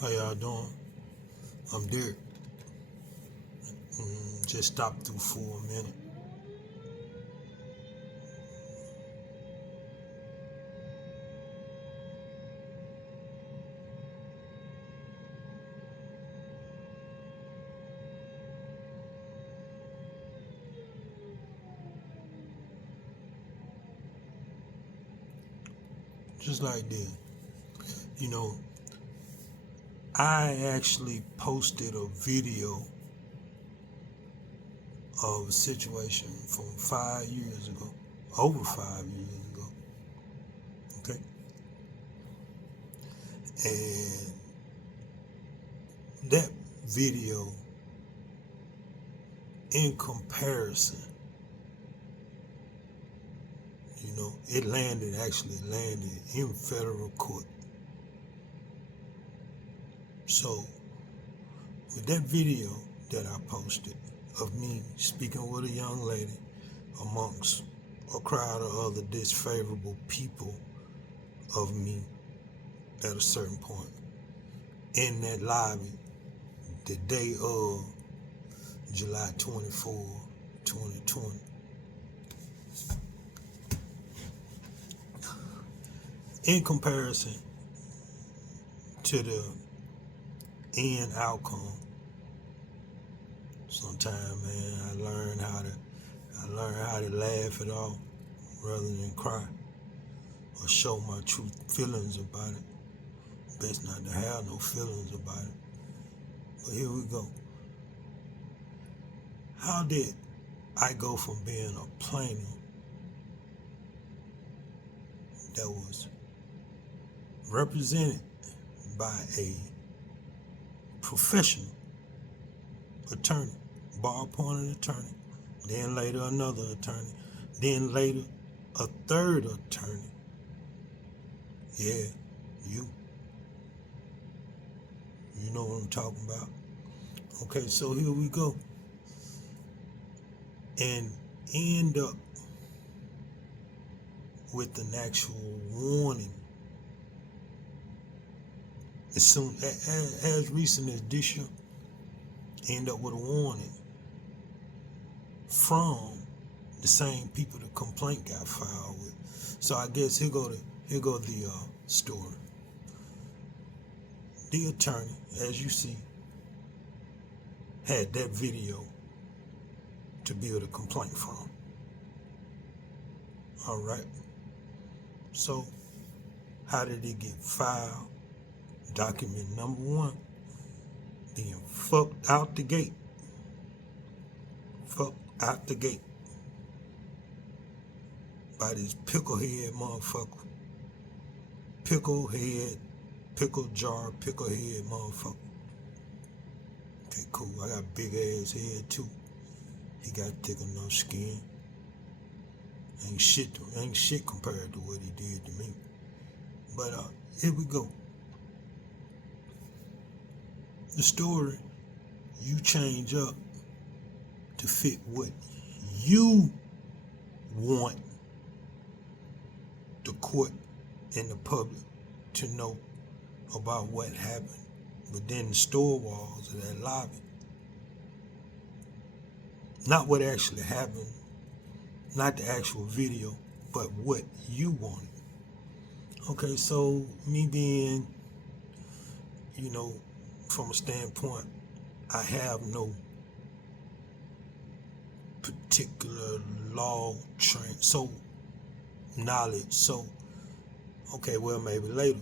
How y'all doing? I'm Derek. Just stopped through for a minute. Just like this. You know, I actually posted a video of a situation from 5 years ago, over 5 years ago. Okay? And that video, in comparison, it actually landed in federal court. So, with that video that I posted of me speaking with a young lady amongst a crowd of other disfavorable people of me at a certain point in that lobby the day of July 24, 2020. In comparison to the end outcome, sometimes, man, I learned how to laugh it off rather than cry or show my true feelings about it. Best not to have no feelings about it. But here we go. How did I go from being a plaintiff that was represented by a professional attorney, bar-appointed attorney, then later another attorney, then later a third attorney? Yeah, you know what I'm talking about. Okay, so here we go. And end up with an actual warning. As recent as this year, end up with a warning from the same people the complaint got filed with. So I guess here go the story. The attorney, as you see, had that video to build a complaint from. All right. So how did it get filed? Document number one, being fucked out the gate. Fucked out the gate by this picklehead motherfucker. Picklehead, pickle jar, picklehead motherfucker. Okay, cool. I got big ass head too. He got thick enough skin. Ain't shit compared to what he did to me. But here we go. The story you change up to fit what you want the court and the public to know about what happened within the store walls of that lobby. Not what actually happened, not the actual video, but what you wanted. Okay, so me being, from a standpoint, I have no particular law knowledge. So, okay, well, maybe later,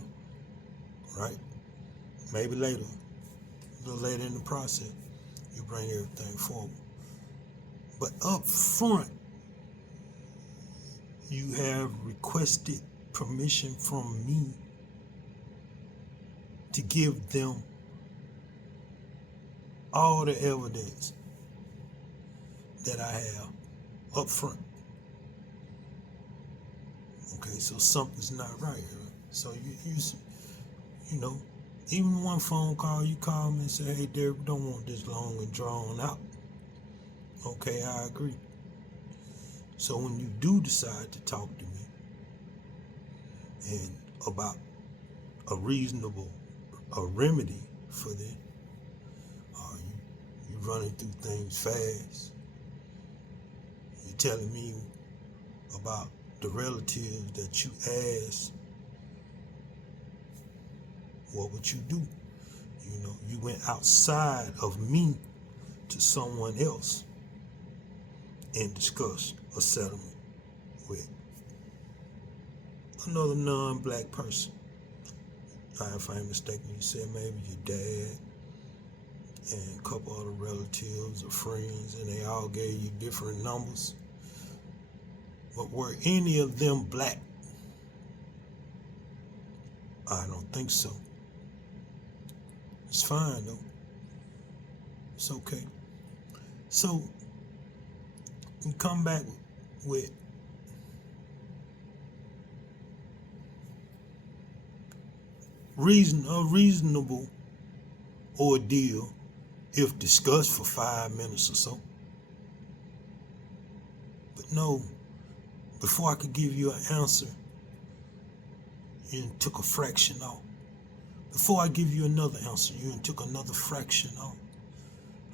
right? Maybe later, a little later in the process, you bring everything forward. But up front, you have requested permission from me to give them all the evidence that I have up front. Okay, so something's not right here. So even one phone call, you call me and say, hey, Derek, don't want this long and drawn out. Okay, I agree. So when you do decide to talk to me and about a reasonable a remedy for that. You running through things fast. You telling me about the relatives that you asked, what would you do? You know, you went outside of me to someone else and discussed a settlement with another non-black person. If I ain't mistaken, you said maybe your dad and a couple other relatives or friends, and they all gave you different numbers. But were any of them black? I don't think so. It's fine though. It's okay. So we come back with a reasonable ordeal if discussed for 5 minutes or so. But no, before I could give you an answer, you took a fraction off. Before I give you another answer, you took another fraction off.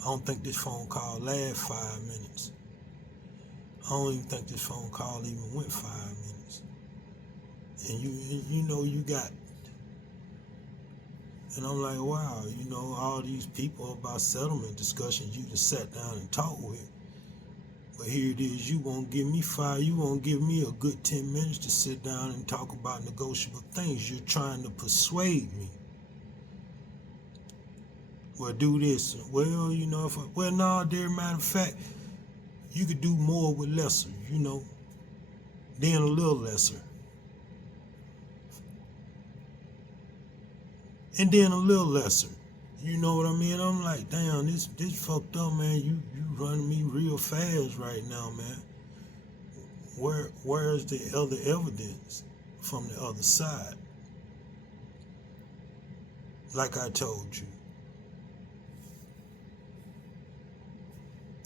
I don't think this phone call lasted 5 minutes. I don't even think this phone call even went 5 minutes. And you know you got, and I'm like, wow, you know, all these people about settlement discussions you just sat down and talked with. But here it is, you won't give me a good 10 minutes to sit down and talk about negotiable things. You're trying to persuade me. Well, do this. Well, you know, no, dear matter of fact, you could do more with lesser, you know, then a little lesser. And then a little lesser. You know what I mean? I'm like, damn, this fucked up, man. You running me real fast right now, man. Where's the other evidence from the other side? Like I told you.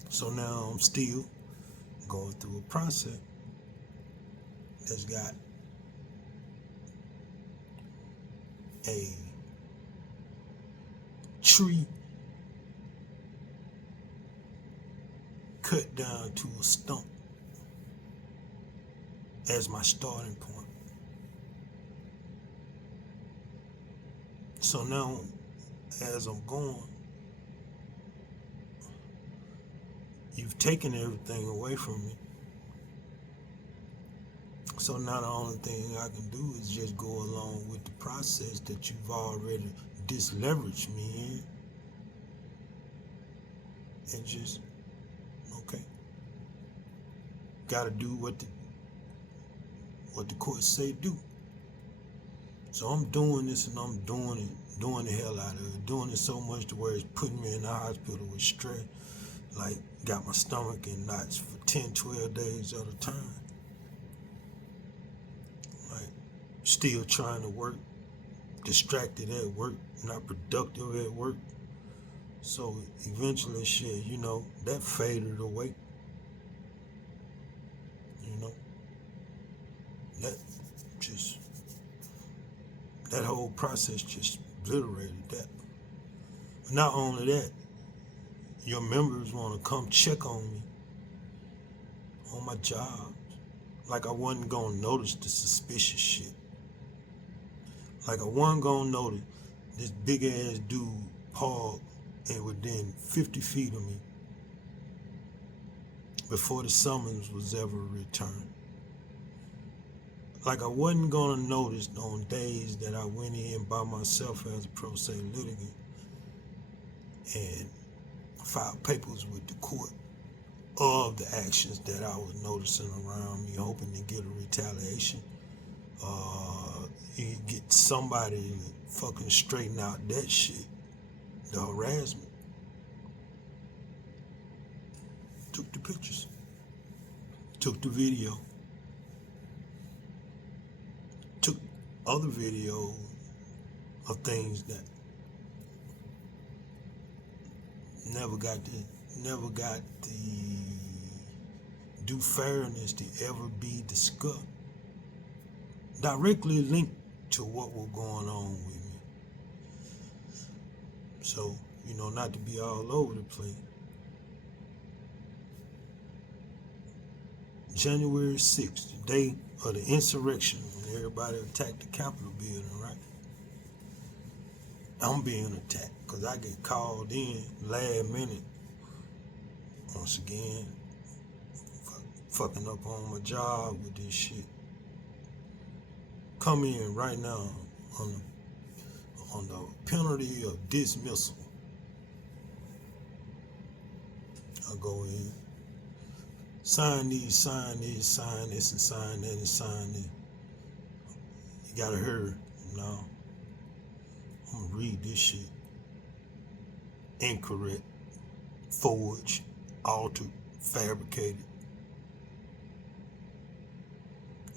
So now I'm still going through a process that's got a tree cut down to a stump as my starting point. So now, as I'm going, you've taken everything away from me. So now the only thing I can do is just go along with the process that you've already disleveraged me in. And just, okay. Gotta do what the courts say do. So I'm doing this, and I'm doing the hell out of it. Doing it so much to where it's putting me in the hospital with stress. Like, got my stomach in knots for 10, 12 days at a time. Like, still trying to work, distracted at work, not productive at work. So eventually, shit, you know, that faded away. You know, that whole process just obliterated that. But not only that, your members want to come check on me, on my job. Like I wasn't going to notice the suspicious shit. Like I wasn't going to notice this big ass dude parked and within 50 feet of me before the summons was ever returned. Like I wasn't going to notice on days that I went in by myself as a pro se litigant and filed papers with the court of the actions that I was noticing around me, hoping to get a retaliation. You get somebody to fucking straighten out that shit, the harassment. Took the pictures, took the video, took other videos of things that never got the due fairness to ever be discussed. Directly linked to what was going on with me. So, not to be all over the place. January 6th, the day of the insurrection, when everybody attacked the Capitol building, right? I'm being attacked because I get called in last minute, once again, fucking up on my job with this shit. Come in right now on the penalty of dismissal. I go in, sign this, sign this, and sign that, and sign this. You gotta hurry. No. I'm gonna read this shit. Incorrect, forged, altered, fabricated.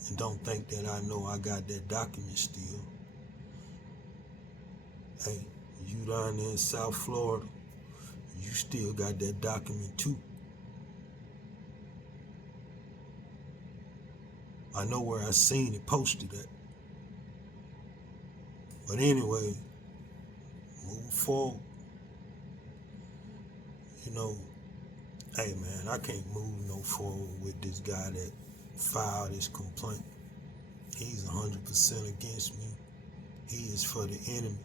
And don't think that I know I got that document still. Hey, you down there in South Florida, you still got that document too. I know where I seen it posted at. But anyway, moving forward, hey man, I can't move no forward with this guy that filed this complaint. He's 100% against me. He is for the enemy.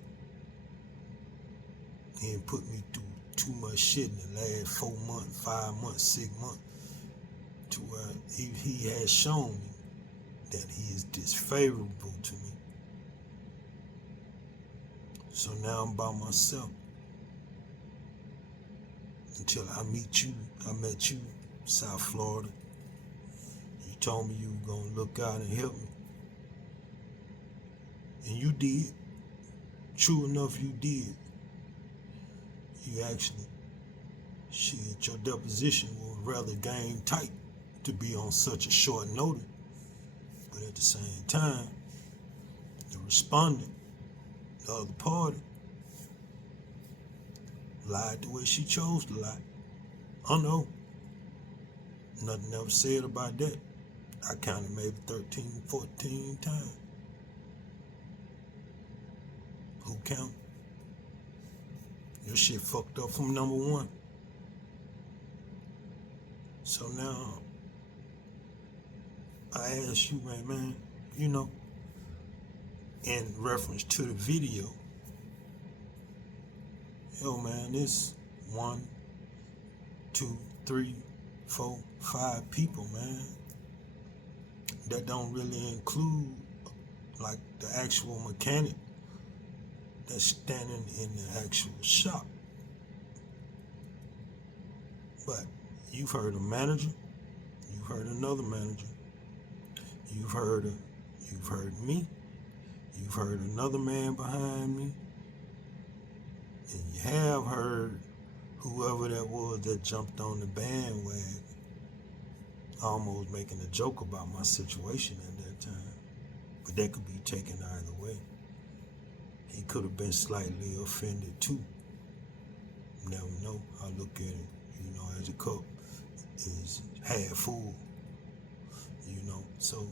He ain't put me through too much shit in the last 4 months, 5 months, 6 months, to where he has shown me that he is disfavorable to me. So now I'm by myself. Until I meet you. I met you, South Florida. You told me you were gonna look out and help me. And you did. True enough, you did. You actually, your deposition was rather game tight to be on such a short notice. But at the same time, the respondent, the other party, lied the way she chose to lie. I know. Nothing else said about that. I counted maybe 13, 14 times. Who counted? Your shit fucked up from number one. So now, I ask you, man, in reference to the video, yo man, this 1, 2, 3, 4, 5 people, man. That don't really include like the actual mechanic that's standing in the actual shop. But you've heard a manager, you've heard another manager, you've heard me, you've heard another man behind me, and you have heard whoever that was that jumped on the bandwagon, almost making a joke about my situation at that time. But that could be taken either way. He could have been slightly offended too. Never know. I look at it, as a cup is half full, So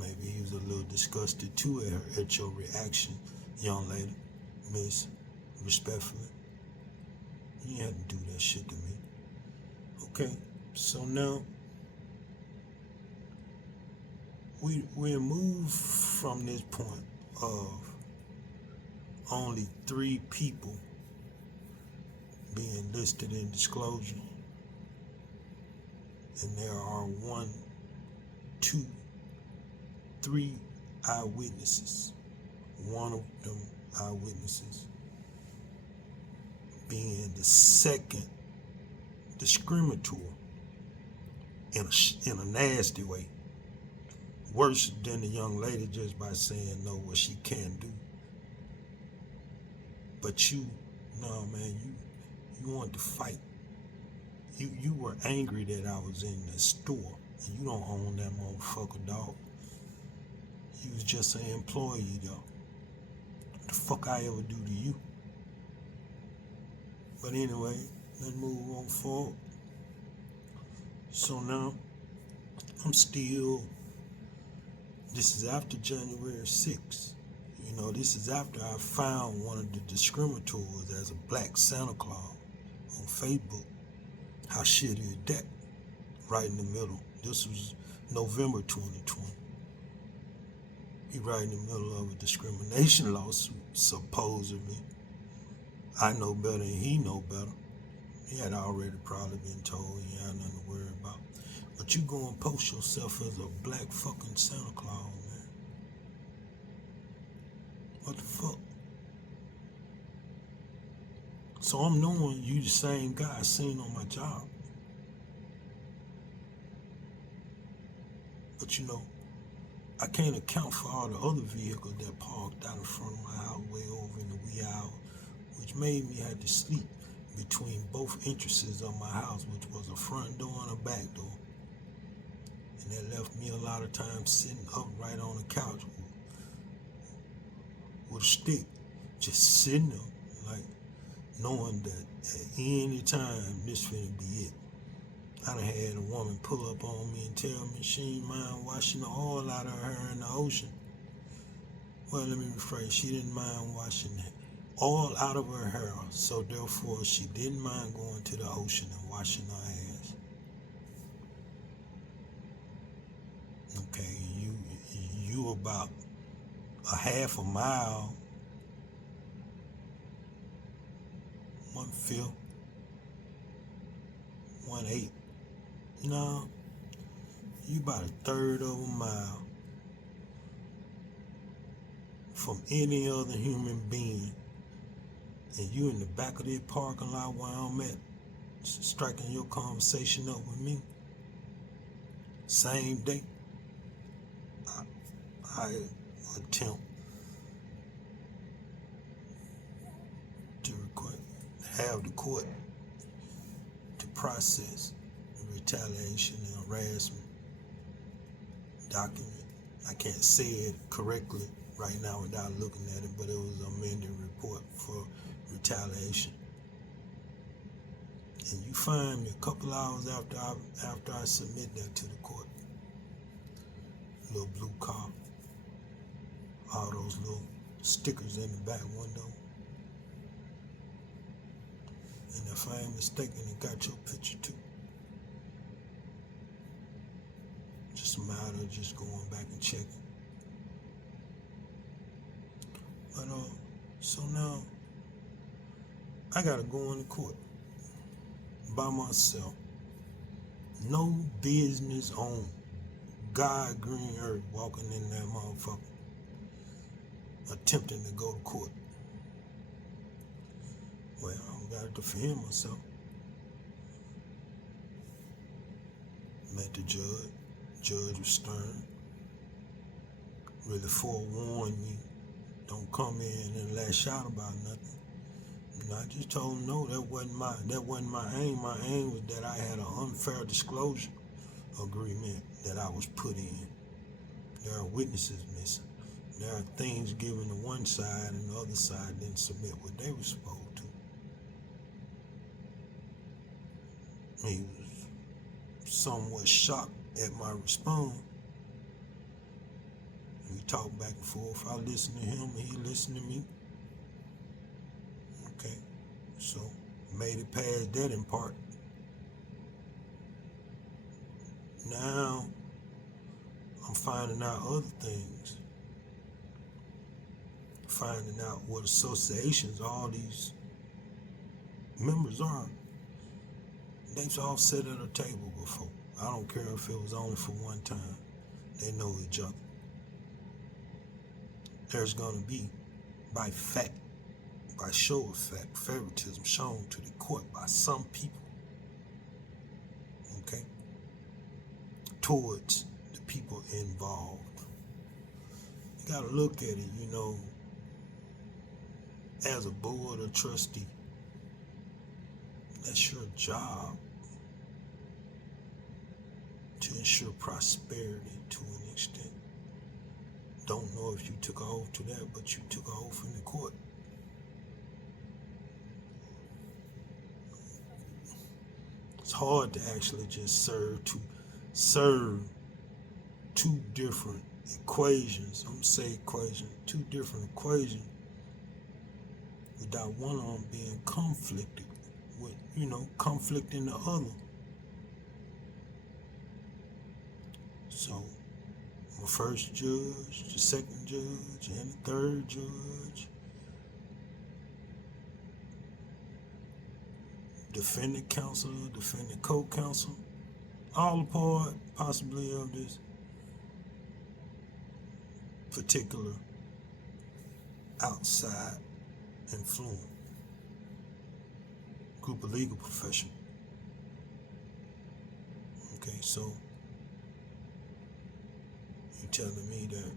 maybe he was a little disgusted too at your reaction, young lady, miss, respectfully. You had to do that shit to me. Okay, so now we move from this point of only 3 people being listed in disclosure, and there are 1, 2, 3 eyewitnesses. One of them eyewitnesses being the second discriminator in a nasty way, worse than the young lady just by saying no what she can do. But you wanted to fight. You were angry that I was in the store, and you don't own that motherfucker, dog. You was just an employee, though. What the fuck I ever do to you? But anyway, let's move on forward. So now, this is after January 6th, You know, this is after I found one of the discriminators as a black Santa Claus on Facebook. How shitty is that? Right in the middle. This was November 2020. He right in the middle of a discrimination lawsuit, supposedly. I know better and he know better. He had already probably been told he had nothing to worry about. But you go and post yourself as a black fucking Santa Claus, man. What the fuck? So I'm knowing you the same guy I seen on my job. But you know, I can't account for all the other vehicles that parked out in front of my house way over in the wee hours, which made me have to sleep between both entrances of my house, which was a front door and a back door. And that left me a lot of time sitting upright on the couch with a stick, just sitting there, like knowing that at any time this finna be it. I done had a woman pull up on me and tell me she ain't mind washing the oil out of her hair in the ocean. Well, let me rephrase, she didn't mind washing the oil out of her hair, so therefore she didn't mind going to the ocean and washing her ass. Okay, you about a half a mile, 1/5, 1/8. No, you about a third of a mile from any other human being, and you in the back of that parking lot where I'm at, striking your conversation up with me. Same day, I attempt to have the court to process the retaliation and harassment document. I can't say it correctly right now without looking at it, but it was an amended report for retaliation. And you find me a couple hours after I submit that to the court. Little blue car, all those little stickers in the back window. And if I ain't mistaken, it got your picture too. Just a matter of just going back and checking. But so now I gotta go into court by myself. No business on God green earth walking in that motherfucker attempting to go to court. Well, I gotta defend myself. Met the judge. Judge was stern. Really forewarned me. Don't come in and lash out about nothing. And I just told him no, that wasn't my aim. My aim was that I had an unfair disclosure agreement that I was put in. There are witnesses missing. There are things given to one side and the other side didn't submit what they were supposed to. He was somewhat shocked at my response. We talked back and forth. I listened to him and he listened to me. Okay, so made it past that in part. Now I'm finding out other things. Finding out what associations all these members are. They've all sat at a table before. I don't care if it was only for one time. They know each other. There's going to be, by fact, by show of fact, favoritism shown to the court by some people, okay, towards the people involved. You got to look at it, you know, as a board or trustee. That's your job to ensure prosperity to an extent. Don't know if you took an oath to that, but you took an oath in the court. It's hard to actually just serve two different equations. I'm gonna say equation, two different equations, without one of them being conflicted with, conflicting the other. So my first judge, the second judge, and the third judge, defendant counsel, defendant co-counsel, all a part possibly of this particular outside influence group of legal professionals. Okay, so you telling me that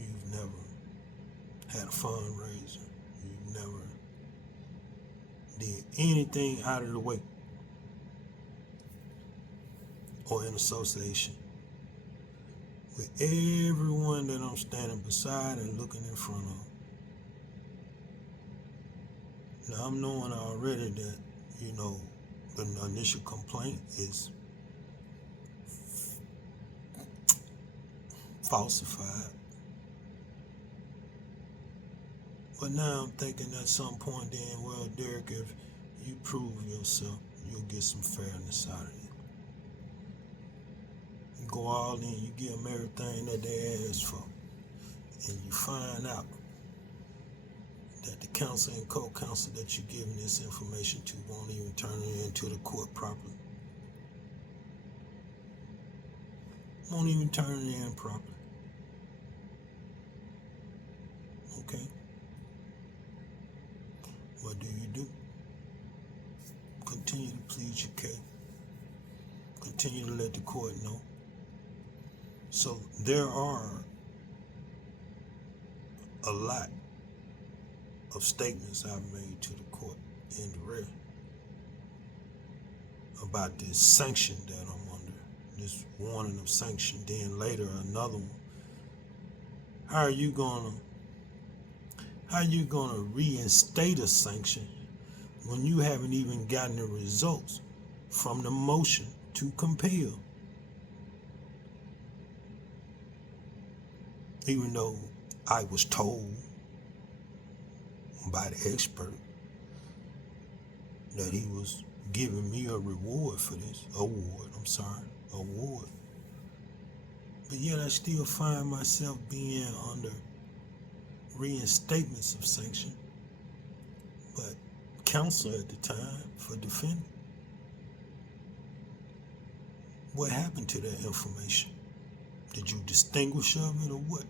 you've never had a fundraiser, you've never did anything out of the way or in association with everyone that I'm standing beside and looking in front of. Now I'm knowing already that, the initial complaint is falsified. But now I'm thinking at some point then, well, Derek, if you prove yourself, you'll get some fairness out of it. You go all in, you give them everything that they ask for, and you find out that the counsel and co-counsel that you're giving this information to won't even turn it into the court properly. Won't even turn it in properly. Okay? What do? Continue to plead your case. Continue to let the court know. So there are a lot of statements I've made to the court in the record about this sanction that I'm under, this warning of sanction, then later another one. How are you gonna reinstate a sanction when you haven't even gotten the results from the motion to compel? Even though I was told by the expert that he was giving me a reward for this award. But yet I still find myself being under reinstatements of sanction, but counsel at the time for defending. What happened to that information? Did you distinguish of it or what?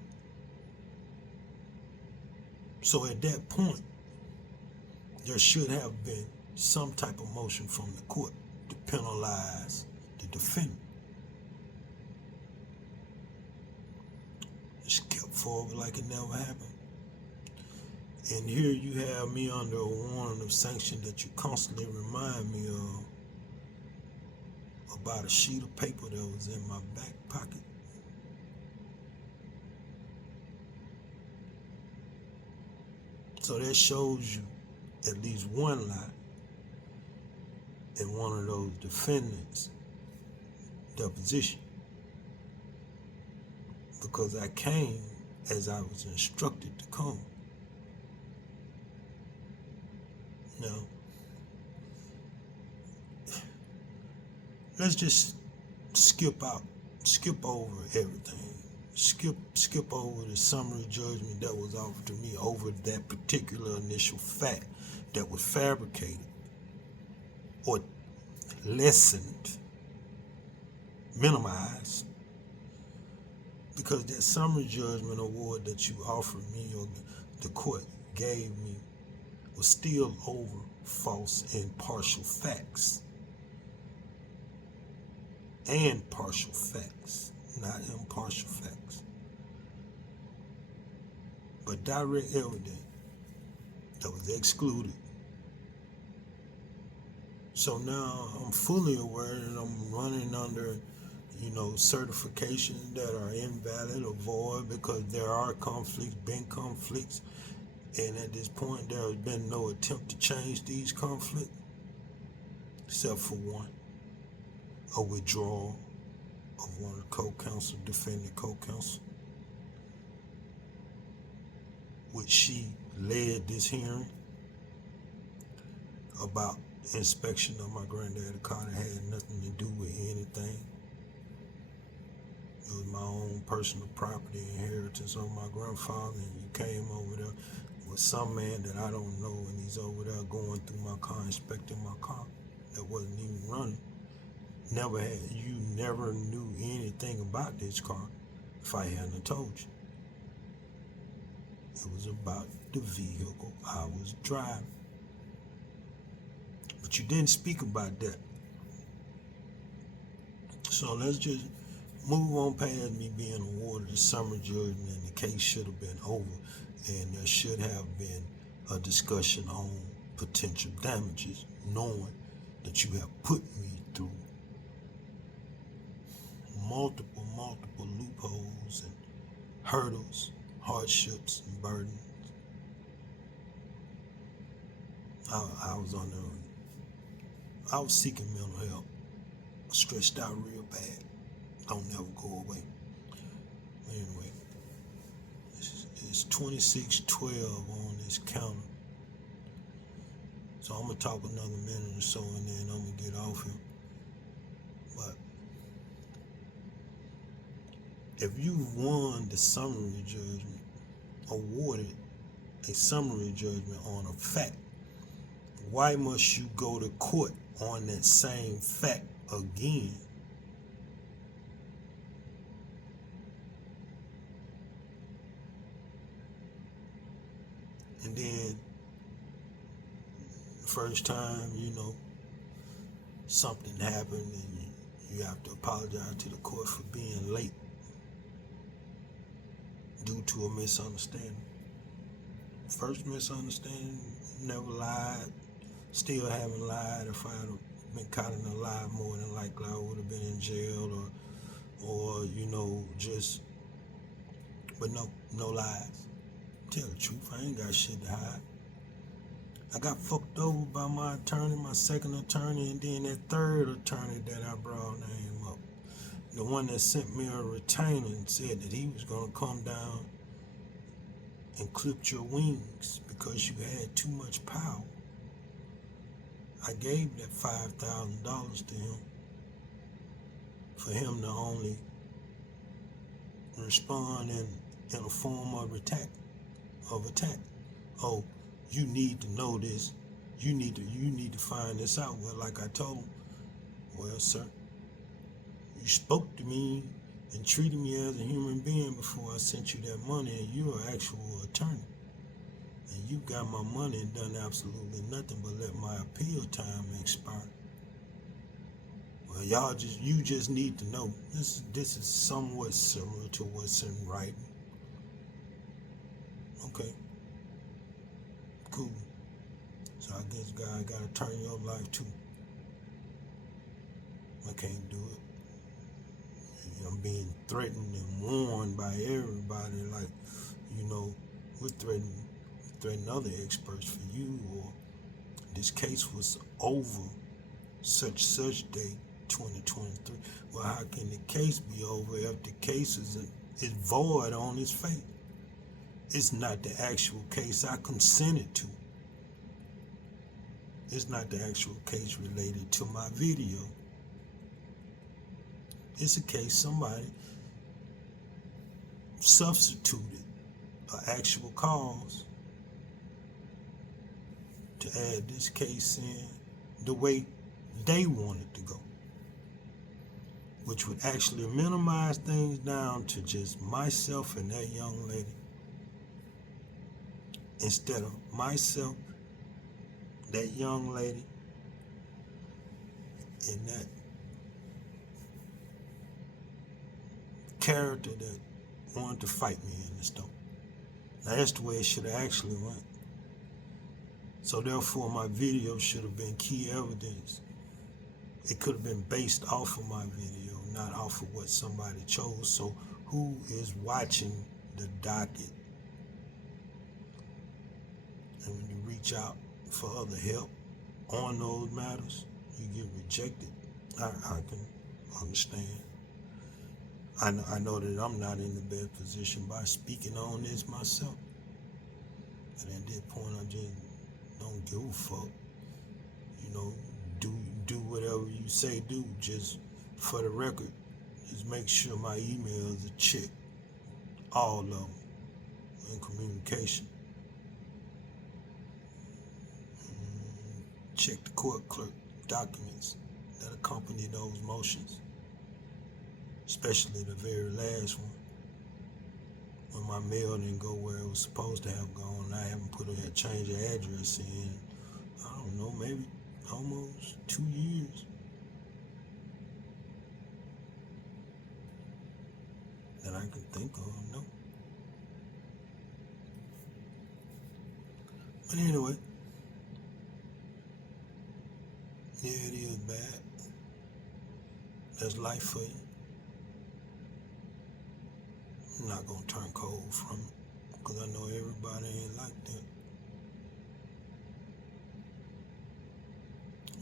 So at that point, there should have been some type of motion from the court to penalize the defendant. It's kept forward like it never happened. And here you have me under a warning of sanction that you constantly remind me of about a sheet of paper that was in my back pocket. So that shows you at least one lie in one of those defendants' deposition. Because I came as I was instructed to come. Now, let's just skip over everything. Skip over the summary judgment that was offered to me over that particular initial fact that was fabricated or lessened, minimized, because that summary judgment award that you offered me or the court gave me was still over false and partial facts. And partial facts, not impartial facts. But direct evidence that was excluded. So now I'm fully aware that I'm running under, certifications that are invalid or void because there are conflicts, and at this point there has been no attempt to change these conflicts, except for one, a withdrawal of one of the co-counsel, defendant co-counsel, which she led this hearing about inspection of my granddad's car that had nothing to do with anything. It was my own personal property, inheritance of my grandfather, and you came over there with some man that I don't know, and he's over there going through my car, inspecting my car that wasn't even running. You never knew anything about this car if I hadn't told you. It was about the vehicle I was driving. But you didn't speak about that. So let's just move on past me being awarded a summary judgment, and the case should have been over, and there should have been a discussion on potential damages, knowing that you have put me through multiple loopholes and hurdles, hardships and burdens. I was seeking mental help, stressed out real bad. Don't never go away. Anyway, it's 26:12 on this counter. So I'm gonna talk another minute or so, and then I'm gonna get off here. But if you've won the summary judgment, awarded a summary judgment on a fact, why must you go to court on that same fact again? And then the first time, something happened and you have to apologize to the court for being late due to a misunderstanding. First misunderstanding, never lied, still haven't lied. If I had been caught in a lie, more than likely I would have been in jail or but no lies. Tell the truth, I ain't got shit to hide. I got fucked over by my attorney, my second attorney, and then that third attorney that I brought name up. The one that sent me a retainer and said that he was gonna come down and clip your wings because you had too much power. I gave that $5,000 to him for him to only respond in a form of attack. Oh, you need to know this. You need to find this out. Well, like I told him, well, sir, you spoke to me and treated me as a human being before I sent you that money, and you're an actual attorney. And you got my money and done absolutely nothing but let my appeal time expire. Well, you just need to know this is somewhat similar to what's in writing. Okay. Cool. So I guess God gotta turn your life too. I can't do it. I'm being threatened and warned by everybody, like, we're threatening other experts for you, or this case was over such date, 2023. Well, how can the case be over if the case is void on its face? It's not the actual case I consented to. It's not the actual case related to my video. It's a case somebody substituted an actual cause to add this case in the way they wanted to go, which would actually minimize things down to just myself and that young lady, instead of myself, that young lady, and that character that wanted to fight me in the store. Now that's the way it should have actually went. So therefore my video should have been key evidence. It could have been based off of my video, not off of what somebody chose. So who is watching the docket? And when you reach out for other help on those matters, you get rejected. I can understand. I know that I'm not in the best position by speaking on this myself. But at that point, I just don't give a fuck. You know, do whatever you say do. Just for the record, just make sure my emails are checked, all of them, in communication. Check the court clerk documents that accompany those motions, especially the very last one. When my mail didn't go where it was supposed to have gone, I haven't put a change of address in, I don't know, maybe almost 2 years. That I can think of, no. But anyway, yeah, it is bad. That's life for you. I'm not gonna turn cold from it, because I know everybody ain't like that.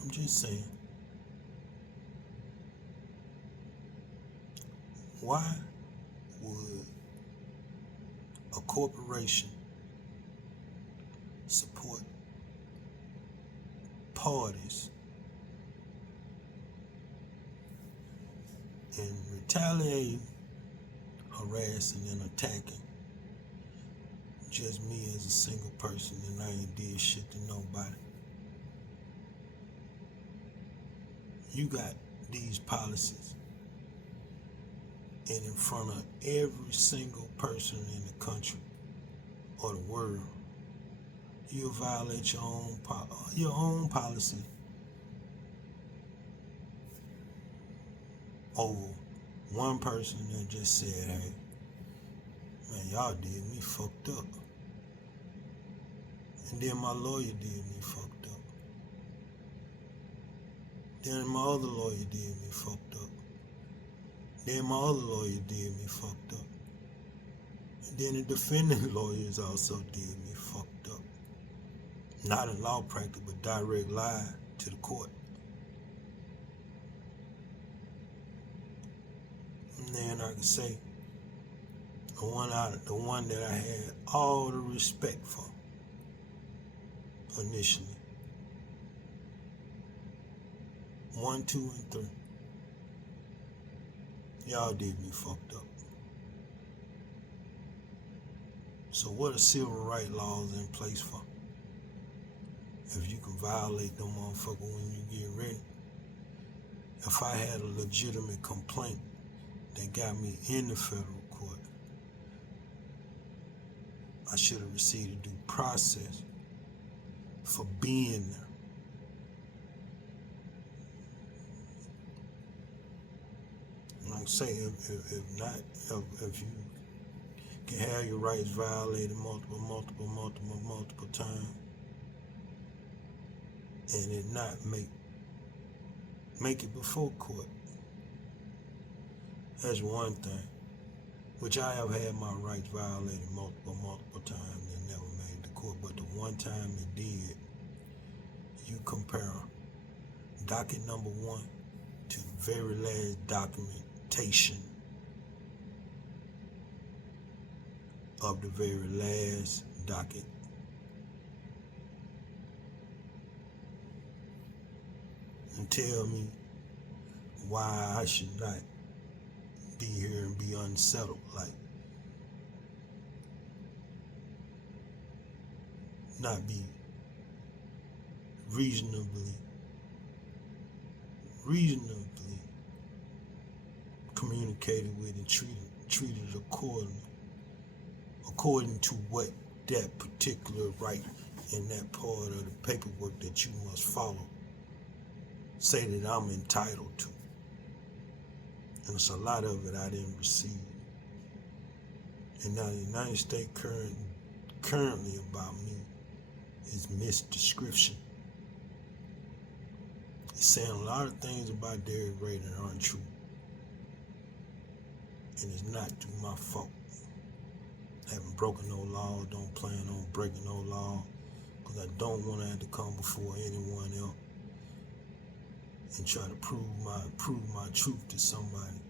I'm just saying, why would a corporation support parties in retaliating, harassing, and attacking just me as a single person, and I ain't did shit to nobody? You got these policies, and in front of every single person in the country or the world, you'll violate your own policy over one person that just said, hey, man, y'all did me fucked up. And then my lawyer did me fucked up. Then my other lawyer did me fucked up. Then my other lawyer did me fucked up. And then the defendant lawyers also did me fucked up. Not in law practice, but direct lie to the court. And then I can say, the one that I had all the respect for initially. 1, 2, and 3. Y'all did me fucked up. So what are civil rights laws in place for? If you can violate them motherfuckers when you get ready. If I had a legitimate complaint that got me in the federal court, I should have received a due process for being there. Like I say, if you can have your rights violated multiple times, and it not make it before court, that's one thing. Which I have had my rights violated multiple times and never made the court. But the one time it did, you compare docket number 1 to the very last documentation of the very last docket. And tell me why I should not be here and be unsettled, like not be reasonably communicated with and treated according to what that particular right in that part of the paperwork that you must follow say that I'm entitled to. And it's a lot of it I didn't receive. And now the United States currently about me is misdescription. It's saying a lot of things about Derek Ray that aren't true. And it's not through my fault. I haven't broken no law, don't plan on breaking no law, because I don't want to have to come before anyone else and try to prove my truth to somebody.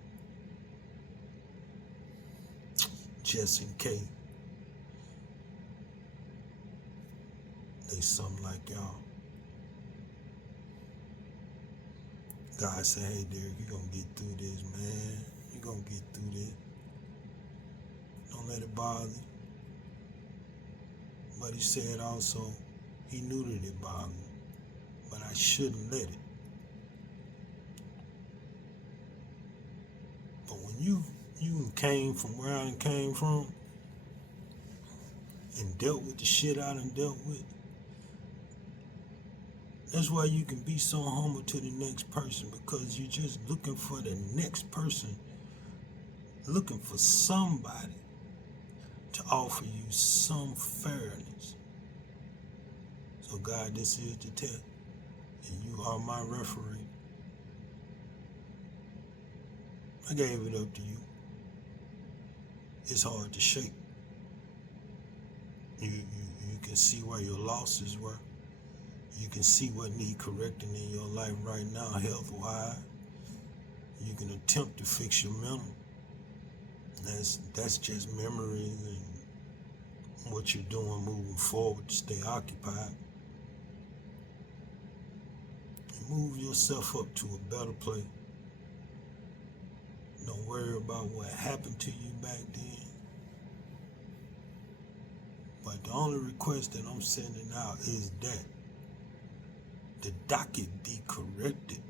just in case they something like y'all. God said, hey, Derek, you're going to get through this, man. You're going to get through this. Don't let it bother you. But he said also, he knew that it bothered me, but I shouldn't let it. But when you came from where I came from and dealt with the shit I done dealt with, that's why you can be so humble to the next person, because you're just looking for the next person, looking for somebody to offer you some fairness. So God, this is the test, and you are my referee. I gave it up to you. It's hard to shake. You can see where your losses were. You can see what need correcting in your life right now, health-wise. You can attempt to fix your mental. That's just memories and what you're doing moving forward to stay occupied. And move yourself up to a better place. Don't worry about what happened to you back then. But the only request that I'm sending out is that the docket be corrected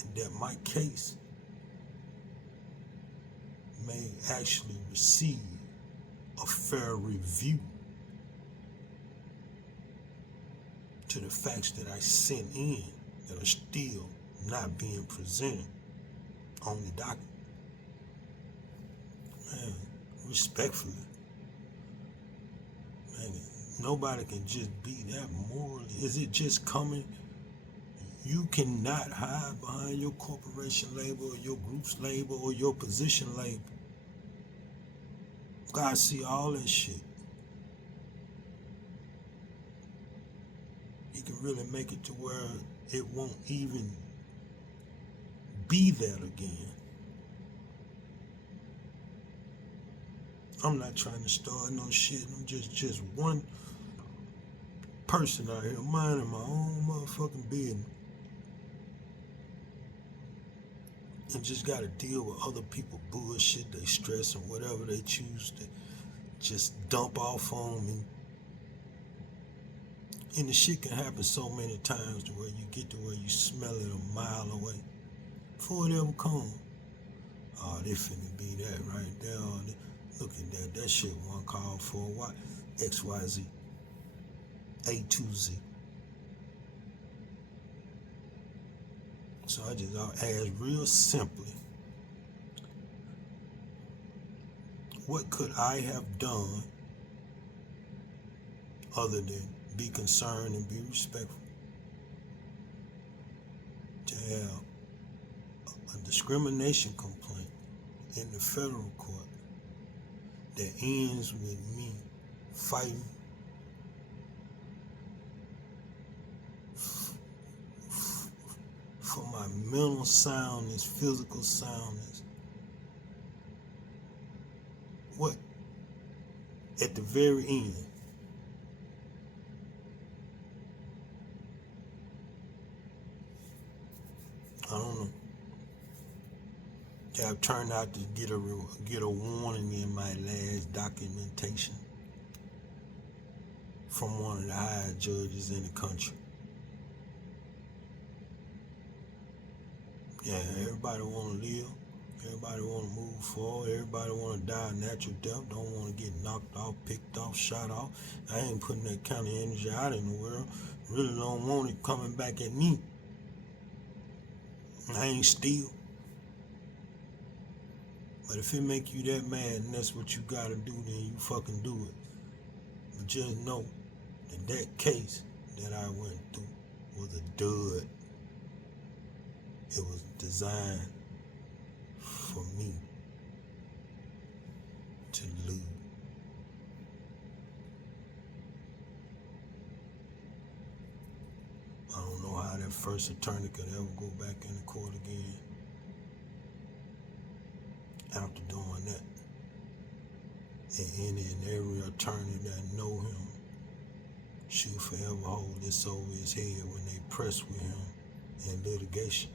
and that my case may actually receive a fair review to the facts that I sent in that are still not being presented on the docket. Man, respectfully, man, nobody can just be that morally. Is it just coming? You cannot hide behind your corporation label or your group's label or your position label. God see all that shit. He can really make it to where it won't even be that again. I'm not trying to start no shit. I'm just one person out here minding my own motherfucking business. And just gotta deal with other people bullshit, they stress and whatever they choose to just dump off on me. And the shit can happen so many times to where you get to where you smell it a mile away before it ever comes. Oh, they finna be that right there. Look at that. That shit one call for what? XYZ. A to Z. So I just asked real simply, what could I have done other than be concerned and be respectful to have a discrimination complaint in the federal court that ends with me fighting for my mental soundness, physical soundness? What? At the very end, I don't know. I've turned out to get a warning in my last documentation from one of the highest judges in the country. Yeah, everybody want to live. Everybody want to move forward. Everybody want to die a natural death. Don't want to get knocked off, picked off, shot off. I ain't putting that kind of energy out in the world. Really don't want it coming back at me. I ain't still. But if it make you that mad and that's what you gotta do, then you fucking do it. But just know that that case that I went through was a dud. It was designed for me to lose. I don't know how that first attorney could ever go back in the court again after doing that. And any and every attorney that know him should forever hold this over his head when they press with him in litigation.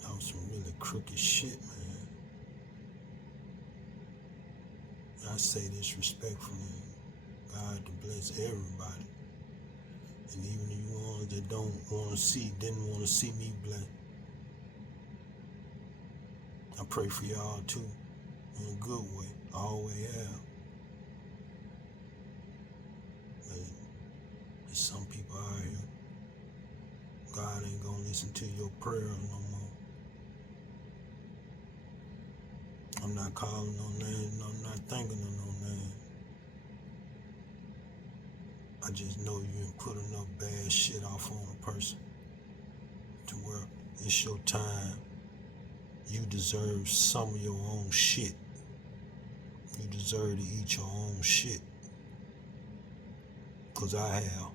That was some really crooked shit, man. I say this respectfully. God to bless everybody. And even you ones that didn't want to see me blessed. I pray for y'all too, in a good way. I always have. But there's some people out here, God ain't gonna listen to your prayers no more. I'm not calling no names, I'm not thinking of no names. I just know you done put enough bad shit off on a person to where it's your time. You deserve some of your own shit. You deserve to eat your own shit. 'Cause I have.